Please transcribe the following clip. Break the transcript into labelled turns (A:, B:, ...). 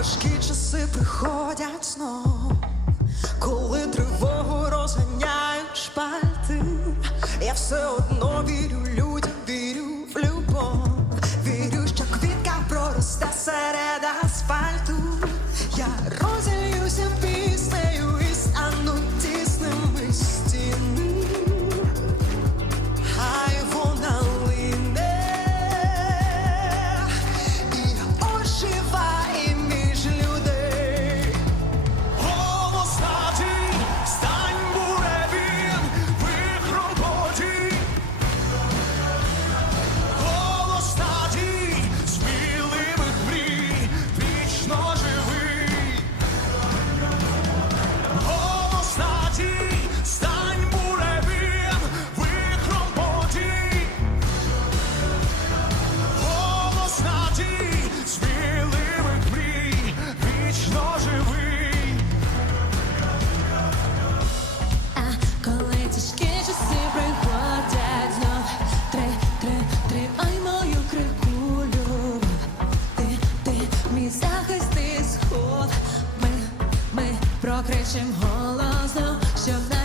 A: важкі часи приходять знов, коли тривогу розганяють шпальти, я все захисти сход, ми, ми прокричим голосно, щоб